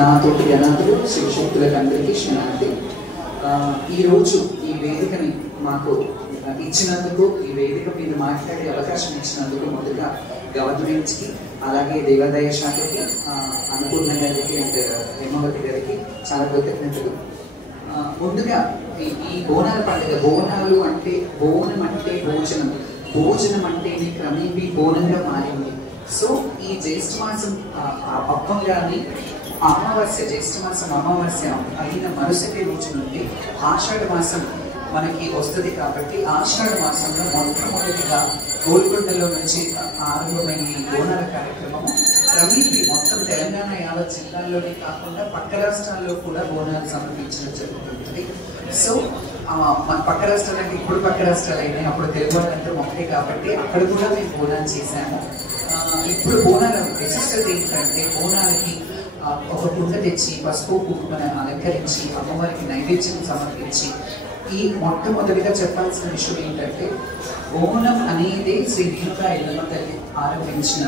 నా తోటి అనాథులు శివశక్తులకు అందరికీ క్షణాంతి. ఈరోజు ఈ వేదికని మాకు ఇచ్చినందుకు, ఈ వేదిక మీద మాట్లాడే అవకాశం ఇచ్చినందుకు ముందుగా గవర్నమెంట్కి, అలాగే దేవాదాయ శాఖకి, అన్నపూర్ణ గారికి అండ్ హేమవతి గారికి చాలా కృతజ్ఞతలు. ముందుగా ఈ బోనాల పండుగ, బోనాలు అంటే బోనం అంటే భోజనం, భోజనం అంటేనే క్రమేపీ బోనంగా మారింది. సో ఈ జ్యేష్ఠ మాసం పప్పం కానీ అమావాస్య, జ్యేష్ఠ మాసం అమావాస్య అయిన మరుసటి రోజు నుండి ఆషాఢ మాసం మనకి వస్తుంది. కాబట్టి ఆషాఢ మాసంలో మొట్టమొదటిగా గోల్కొండలో నుంచి ఆరంభమైన ఈ బోనాల కార్యక్రమము క్రమేపీ మొత్తం తెలంగాణ యావత్ జిల్లాల్లోనే కాకుండా పక్క రాష్ట్రాల్లో కూడా బోనాలు సమర్పించడం జరుగుతుంటుంది. సో మన పక్క రాష్ట్రాలు అంటే ఇప్పుడు పక్క రాష్ట్రాలు అయినాయి, అప్పుడు తెలుగు వాళ్ళంతా ఒకటే కాబట్టి అక్కడ కూడా మేము బోనాలు చేశాము. ఇప్పుడు బోనాల విశిష్టత ఏంటంటే, బోనాలకి ఒక కుండ తెచ్చి పసుపు కుంకుమను అలంకరించి అమ్మవారికి నైవేద్యం సమర్పించి, ఈ మొట్టమొదటిగా చెప్పాల్సిన విషయం ఏంటంటే, బోనం అనేది శ్రీ రేణుకా ఎల్లమ్మ తల్లి ఆరంభించిన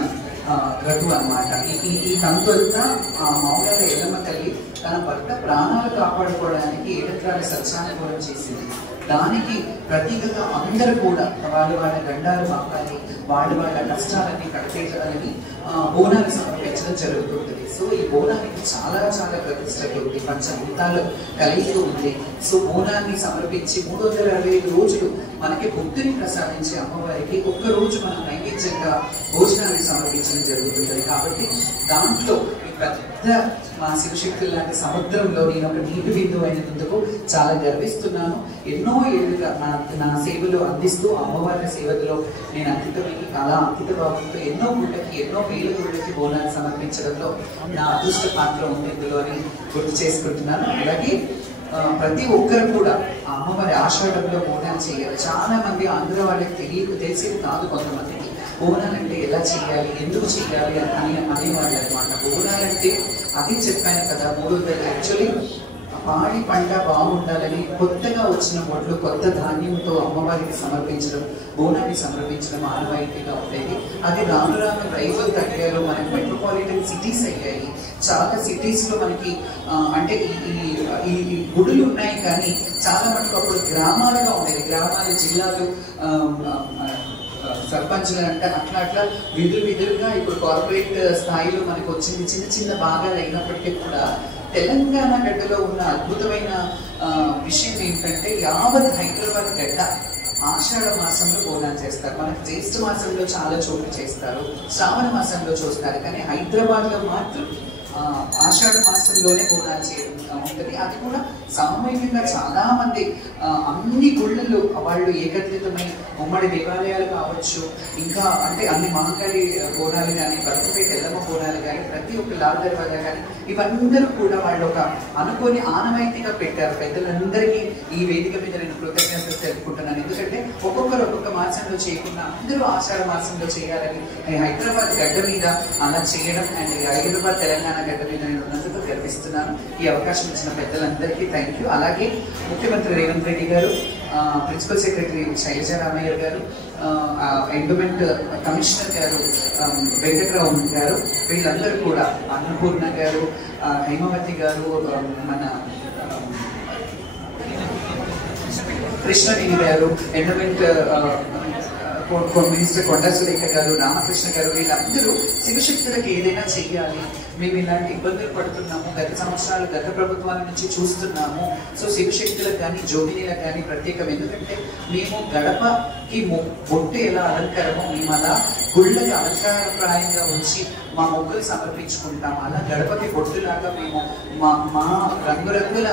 రఘు అన్నమాట. ఈ తంతులంతా మామూలుగా ఎల్లమ్మ తల్లి తన భర్త ప్రాణాలు కాపాడుకోవడానికి ఏడత్రాల సత్యానుభవం చేసింది. దానికి ప్రతీకగా అందరూ కూడా వాళ్ళ గండాలు మాపాలి, వాళ్ళ కష్టాలన్నీ కట్టేయాలని బోనాలు సమర్పించడం జరుగుతుంటుంది. సో ఈ బోనానికి చాలా చాలా ప్రతిష్టత ఉంది, పంచభూతాలు కలిగి ఉంది. సో బోనాన్ని సమర్పించి 365 రోజులు మనకి బుద్ధిని ప్రసాదించే అమ్మవారికి ఒక్క రోజు మనం నైవేద్యంగా భోజనాన్ని సమర్పించడం జరుగుతుంటుంది. కాబట్టి దాంట్లో పెద్ద మా శివశక్తుల లాంటి సముద్రంలో నేను ఒక నీటి బిందువు అయినందుకు చాలా గర్విస్తున్నాను. ఎన్నో ఏళ్ళుగా నా సేవలు అందిస్తూ అమ్మవారి సేవలో నేను అంకితమైంది. చాలా అంకిత భావంతో ఎన్నో గుళ్ళకి, ఎన్నో వేల గుళ్ళకి బోనాలు సమర్పించడంలో నా అదృష్ట పాత్ర ఉంది ఇందులో అని గుర్తు చేసుకుంటున్నాను. అలాగే ప్రతి ఒక్కరు కూడా అమ్మవారి ఆషాఢంలో బోనాలు చేయాలి. చాలా మంది ఆంధ్ర వాళ్ళకి తెలిసేది కాదు కొంతమందికి బోనాలంటే ఎలా చేయాలి, ఎందుకు చేయాలి అని అనేవాళ్ళు అనమాట. బోనాలంటే అది చెప్పాను కదా, 300 యాక్చువల్లీ పాడి పంట బాగుండాలని కొత్తగా వచ్చిన ఒడ్లు కొత్త ధాన్యంతో అమ్మవారికి సమర్పించడం, బోనాన్ని సమర్పించడం ఆనవాయితీగా ఉండేది. అది రాను రాను రైతులు తగ్గారు, మనకి మెట్రోపాలిటన్ సిటీస్ అయ్యాయి. చాలా సిటీస్లో మనకి అంటే ఈ గుడులు ఉన్నాయి, కానీ చాలా మటుకు అప్పుడు గ్రామాలుగా ఉండేది. గ్రామాలు, జిల్లాలు, సర్పంచ్లు అంటే అట్లా విధులుగా ఇప్పుడు కార్పొరేట్ స్థాయిలో మనకు వచ్చింది. చిన్న చిన్న భాగాలు అయినప్పటికీ కూడా తెలంగాణ గడ్డలో ఉన్న అద్భుతమైన విషయం ఏంటంటే, యావత్ హైదరాబాద్ గడ్డ ఆషాఢ మాసంలో బోనాలు చేస్తారు. మనకి జ్యేష్ఠ మాసంలో చాలా చోట్ల చేస్తారు, శ్రావణ మాసంలో చూస్తారు, కానీ హైదరాబాద్లో మాత్రం ఆషాఢ మాసంలోనే బోనాలు చేయడం ఉంటుంది. అది కూడా సామూహికంగా చాలా మంది అన్ని గుళ్ళల్లో వాళ్ళు ఏకత్రితమై ఉమ్మడి దేవాలయాలు కావచ్చు, ఇంకా అంటే అన్ని మహాకాళి బోనాలు కానీ, బతుకుపేట ఎల్లమ్మ బోనాలు కానీ, ప్రతి ఒక్క లాల్ దర్వాజా కానీ, ఇవందరూ కూడా వాళ్ళు ఒక అనుకోని ఆనవాయితీగా పెట్టారు. పెద్దలందరికీ ఈ వేదిక మీద నేను కృతజ్ఞతలు తెలుపుకుంటున్నాను. ఎందుకంటే ఒక్కొక్కరు ఒక్కొక్క మాసంలో చేయకుండా అందరూ ఆషాఢ మాసంలో చేయాలని హైదరాబాద్ గడ్డ మీద అలా చేయడం, అండ్ హైదరాబాద్ తెలంగాణ గడ్డ మీద నేను ఉన్నందుకు గర్విస్తున్నాను. ఈ అవకాశం ఇచ్చిన పెద్దలందరికీ థ్యాంక్ యూ. అలాగే ముఖ్యమంత్రి రేవంత్ రెడ్డి గారు, ప్రిన్సిపల్ సెక్రటరీ శైలజారామయ్య గారు, ఎండోమెంట్ కమిషనర్ గారు వెంకట్రావు గారు, వీళ్ళందరూ కూడా, అన్నపూర్ణ గారు, హేమవతి గారు, మన కృష్ణవేణి గారు, ఎండోమెంట్ మినిస్టర్ కొండా సురేఖ గారు, రామకృష్ణ గారు, వీళ్ళందరూ శివశక్తులకు ఏదైనా చెయ్యాలి, మేము ఇలాంటి ఇబ్బందులు పడుతున్నాము, గత సంవత్సరాలు గత ప్రభుత్వాల నుంచి చూస్తున్నాము. సో శివశక్తులకు కానీ జోగినీలకు కానీ ప్రత్యేకం. ఎందుకంటే మేము గడపకి బొట్టు ఎలా అలంకారమో మేము అలా గుళ్ళకి అలంకారప్రాయంగా ఉంచి మా మొక్కులు సమర్పించుకుంటాం. అలా గడపకి బొట్టులాగా మేము మా రంగురంగుల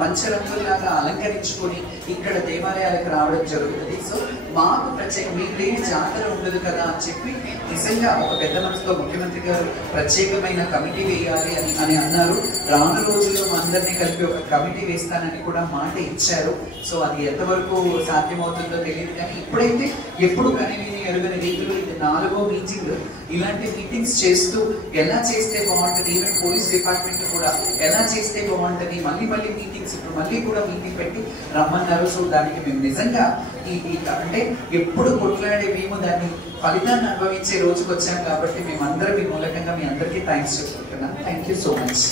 పంచరంగుల్లాగా అలంకరించుకొని ఇక్కడ దేవాలయాలకు రావడం జరుగుతుంది. సో మాకు ప్రత్యేక మీకు లేని జాతర ఉండదు కదా అని చెప్పి నిజంగా ఒక పెద్ద మనసుతో ముఖ్యమంత్రి గారు ప్రత్యేకమైన కమిటీ వేయాలి అని అన్నారు. రాను రోజుల్లో అందరినీ కలిపి ఒక కమిటీ వేస్తానని కూడా మాట ఇచ్చారు. సో అది ఎంతవరకు సాధ్యమవుతుందో తెలియదు, కానీ ఇప్పుడైతే ఎప్పుడు కనివిని ఎరుగని రీతిలో ఇది 4వ మీటింగ్. ఇలాంటి మీటింగ్స్ చేస్తూ ఎలా చేస్తే బాగుంటుంది, ఈవెన్ పోలీస్ డిపార్ట్మెంట్ కూడా ఎలా చేస్తే బాగుంటుంది, మళ్ళీ మీటింగ్స్ ఇప్పుడు మళ్ళీ కూడా మీటింగ్ పెట్టి రమ్మన్నారు. సో దానికి మేము నిజంగా అంటే ఎప్పుడు కొట్లాడే మేము దాన్ని ఫలితాన్ని అనుభవించే రోజుకి వచ్చాం. కాబట్టి మేమందరం ఈ మూలకంగా మీ అందరికీ థ్యాంక్స్ చెప్పుకుంటున్నాం. Thank you so much.